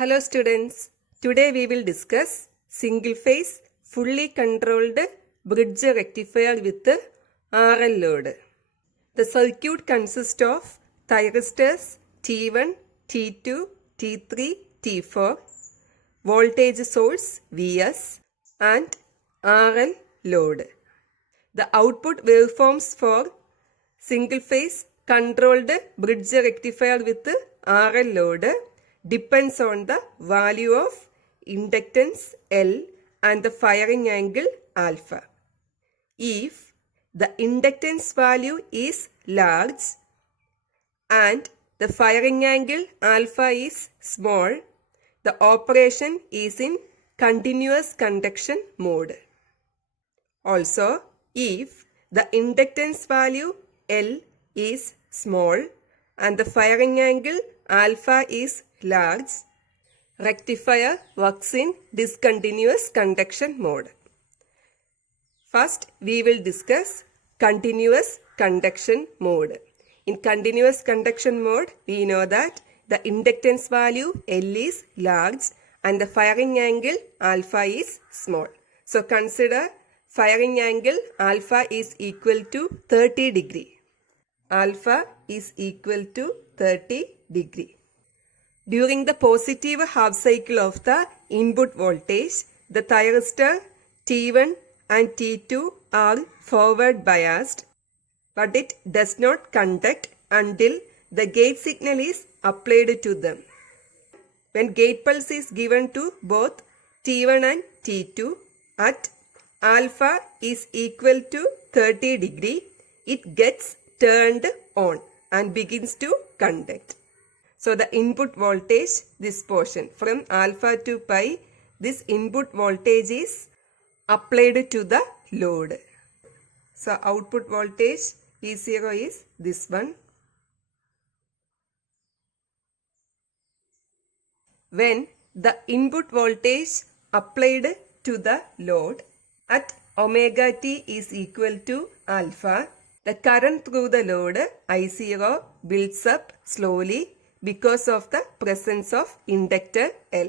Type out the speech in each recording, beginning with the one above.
Hello students, today we will discuss single phase fully controlled bridge rectifier with RL load. The circuit consists of thyristors T1, T2, T3, T4, voltage source Vs and RL load. The output waveforms for single phase controlled bridge rectifier with RL load depends on the value of inductance L and the firing angle alpha. If the inductance value is large and the firing angle alpha is small, the operation is in continuous conduction mode. Also, if the inductance value L is small and the firing angle alpha is large, rectifier works in discontinuous conduction mode. First, we will discuss continuous conduction mode. In continuous conduction mode, we know that the inductance value L is large and the firing angle alpha is small. So, consider firing angle alpha is equal to 30 degree. Alpha is equal to 30 degree. During the positive half cycle of the input voltage, the thyristor T1 and T2 are forward biased, but it does not conduct until the gate signal is applied to them. When gate pulse is given to both T1 and T2 at alpha is equal to 30 degree, it gets turned on and begins to conduct. So the input voltage, this portion from alpha to pi, this input voltage is applied to the load. So output voltage E0 is this one. When the input voltage applied to the load at omega t is equal to alpha, the current through the load I0 builds up slowly because of the presence of inductor L.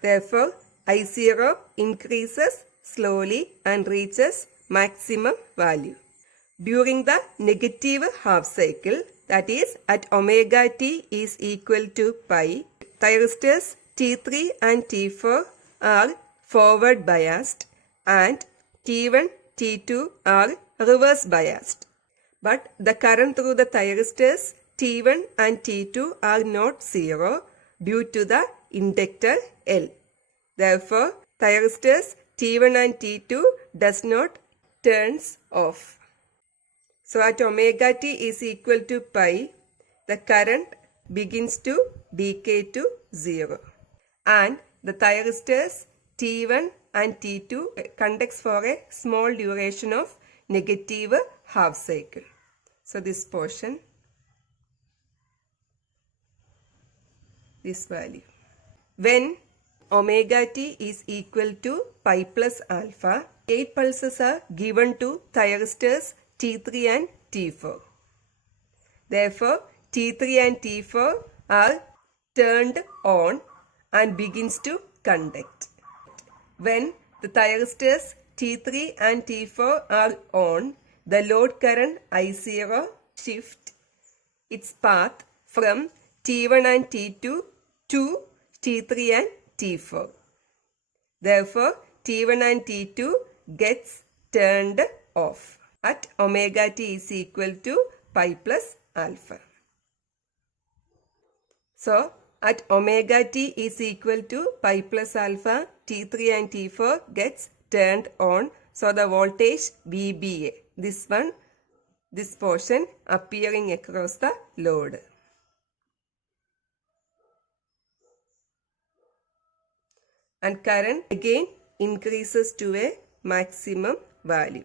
Therefore, I0 increases slowly and reaches maximum value. During the negative half cycle, that is at omega t is equal to pi, thyristors T3 and T4 are forward biased and T1, T2 are reverse biased. But the current through the thyristors T1 and T2 are not zero due to the inductor L. Therefore, thyristors T1 and T2 does not turns off. So at omega t is equal to pi, the current begins to decay to 0. And the thyristors T1 and T2 conducts for a small duration of negative half cycle. So this portion, this value. When omega t is equal to pi plus alpha, 8 pulses are given to thyristors T3 and T4. Therefore, T3 and T4 are turned on and begins to conduct. When the thyristors T3 and T4 are on, the load current I0 shifts its path from T1 and T2 to T3 and T4. Therefore, T1 and T2 gets turned off at omega t is equal to pi plus alpha. So, at omega t is equal to pi plus alpha, T3 and T4 gets turned on. So, the voltage VBA, this one, this portion appearing across the load. And current again increases to a maximum value.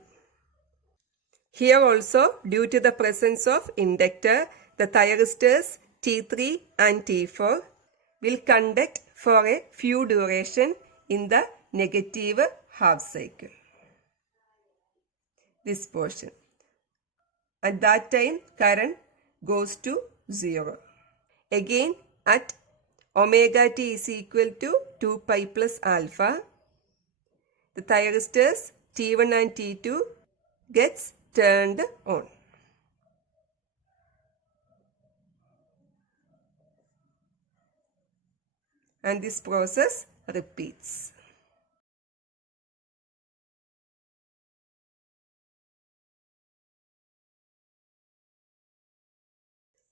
Here also, due to the presence of inductor, the thyristors T3 and T4 will conduct for a few duration in the negative half cycle. This portion. At that time, current goes to 0. Again, at omega t is equal to 2 pi plus alpha. The thyristors T1 and T2 gets turned on. And this process repeats.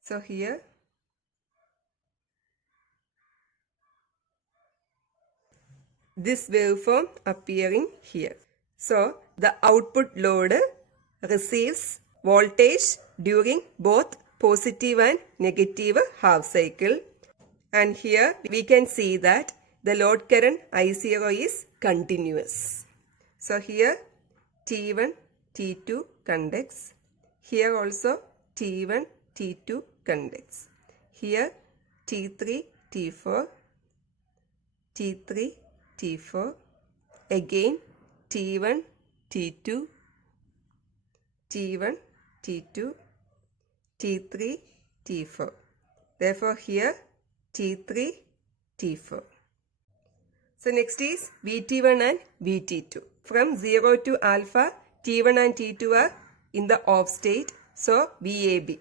So here this waveform appearing here. So the output load receives voltage during both positive and negative half cycle. And here we can see that the load current I0 is continuous. So here T1, T2 conducts. Here also T1, T2 conducts. Here T3, T4, T3, T4, again T1, T2, T1, T2, T3, T4. Therefore here T3, T4. So next is VT1 and VT2. From 0 to alpha, T1 and T2 are in the off state. So VAB.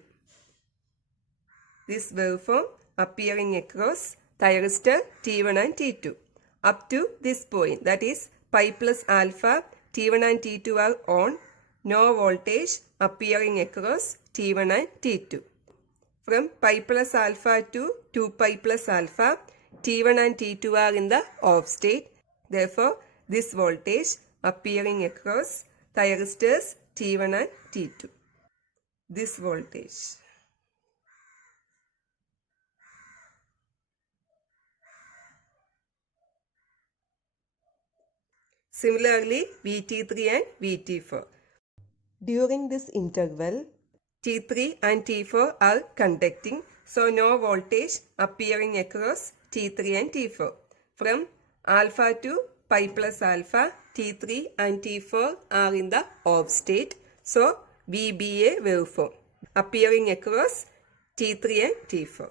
This waveform appearing across thyristor T1 and T2. Up to this point, that is pi plus alpha, T1 and T2 are on. No voltage appearing across T1 and T2. From pi plus alpha to 2 pi plus alpha, T1 and T2 are in the off state. Therefore, this voltage appearing across thyristors T1 and T2. This voltage. Similarly, VT3 and VT4. During this interval, T3 and T4 are conducting, so no voltage appearing across T3 and T4. From alpha to pi plus alpha, T3 and T4 are in the off state, so VBA waveform appearing across T3 and T4.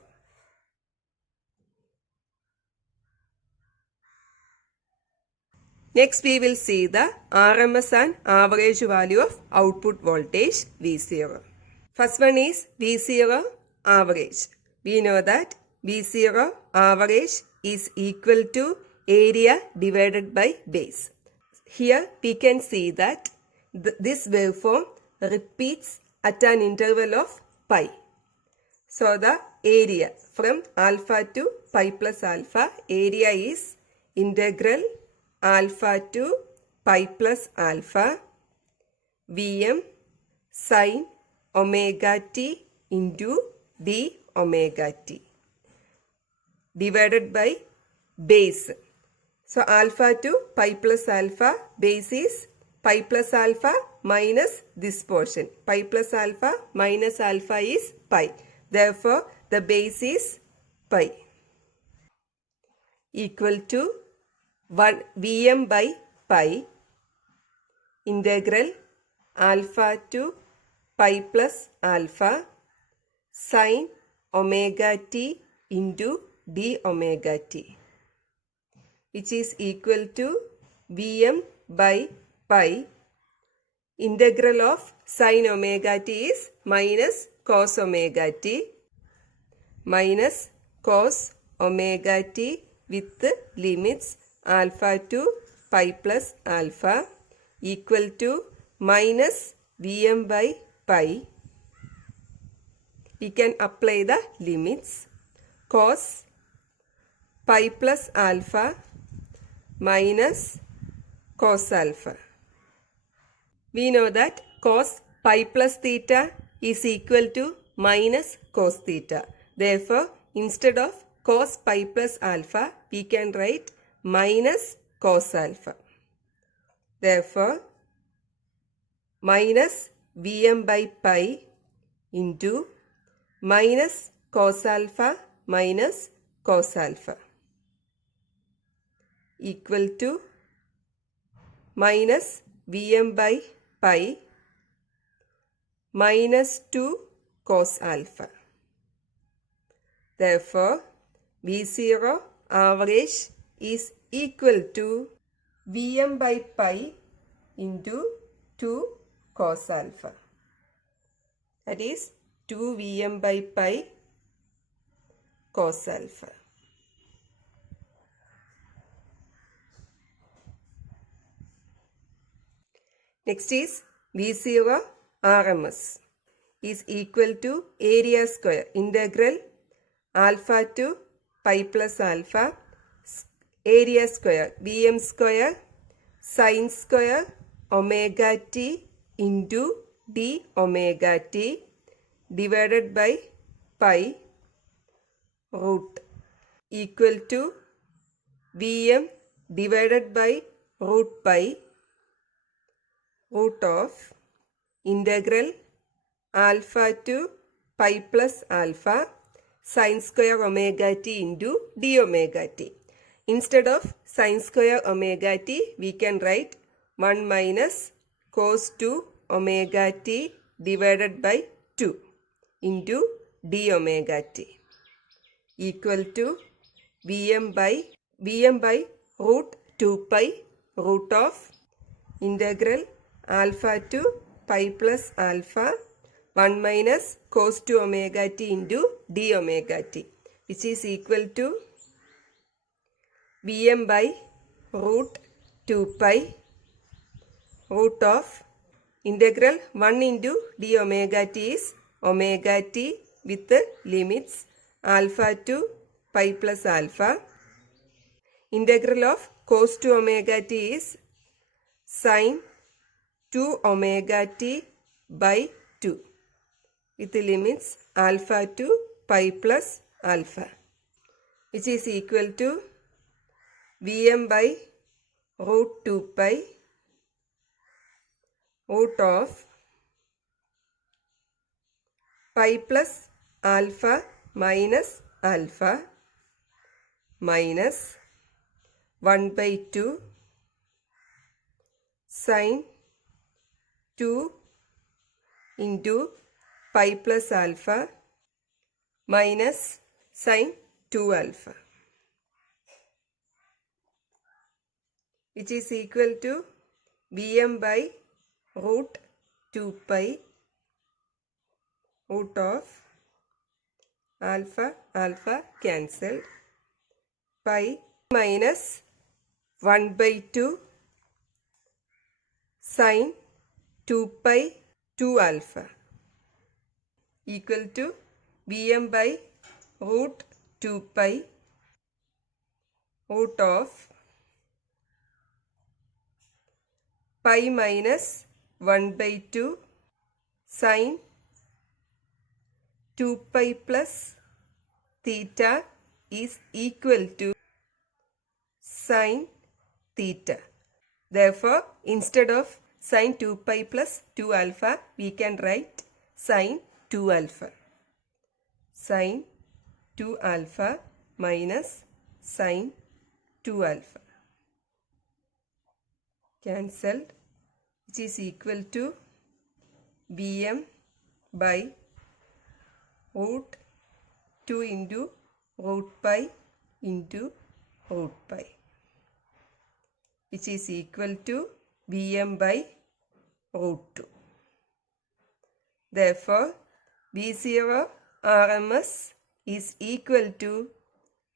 Next we will see the RMS and average value of output voltage V0. First one is V0 average. We know that V0 average is equal to area divided by base. Here we can see that this waveform repeats at an interval of pi. So the area from alpha to pi plus alpha, area is integral alpha to pi plus alpha Vm sin omega t into d omega t divided by base. So alpha to pi plus alpha, base is pi plus alpha minus this portion. Pi plus alpha minus alpha is pi. Therefore the base is pi equal to 1 Vm by pi integral alpha to pi plus alpha sin omega t into d omega t, which is equal to Vm by pi. Integral of sin omega t is minus cos omega t, minus cos omega t with limits alpha to pi plus alpha equal to minus Vm by pi. We can apply the limits. Cos pi plus alpha minus cos alpha. We know that cos pi plus theta is equal to minus cos theta. Therefore, instead of cos pi plus alpha, we can write minus cos alpha. Therefore, minus Vm by pi into minus cos alpha minus cos alpha equal to minus Vm by pi minus 2 cos alpha. Therefore, V0 average is equal to Vm by pi into 2 cos alpha. That is 2 Vm by pi cos alpha. Next is V0 RMS is equal to area square integral alpha to pi plus alpha area square Vm square sin square omega t into d omega t divided by pi root equal to Vm divided by root pi root of integral alpha to pi plus alpha sin square omega t into d omega t. Instead of sin square omega t, we can write 1 minus cos 2 omega t divided by 2 into d omega t equal to Vm by root 2 pi root of integral alpha to pi plus alpha 1 minus cos 2 omega t into d omega t, which is equal to Vm by root 2 pi root of integral 1 into d omega t is omega t with limits alpha to pi plus alpha. Integral of cos 2 omega t is sin 2 omega t by 2 with the limits alpha to pi plus alpha, which is equal to Vm by root 2 pi root of pi plus alpha minus alpha minus 1 by 2 sin 2 into pi plus alpha minus sin 2 alpha, which is equal to Vm by root 2 pi root of alpha cancelled pi minus 1 by 2 sin 2 pi 2 alpha equal to Vm by root 2 pi root of pi minus 1 by 2 sin 2 pi plus theta is equal to sin theta. Therefore, instead of sin 2 pi plus 2 alpha, we can write sin 2 alpha. Sin 2 alpha minus sin 2 alpha cancelled, which is equal to Vm by root 2 into root pi into root pi, which is equal to Vm by root 2. Therefore, V0 RMS is equal to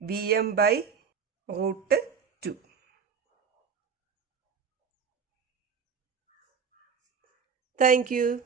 Vm by root 2. Thank you.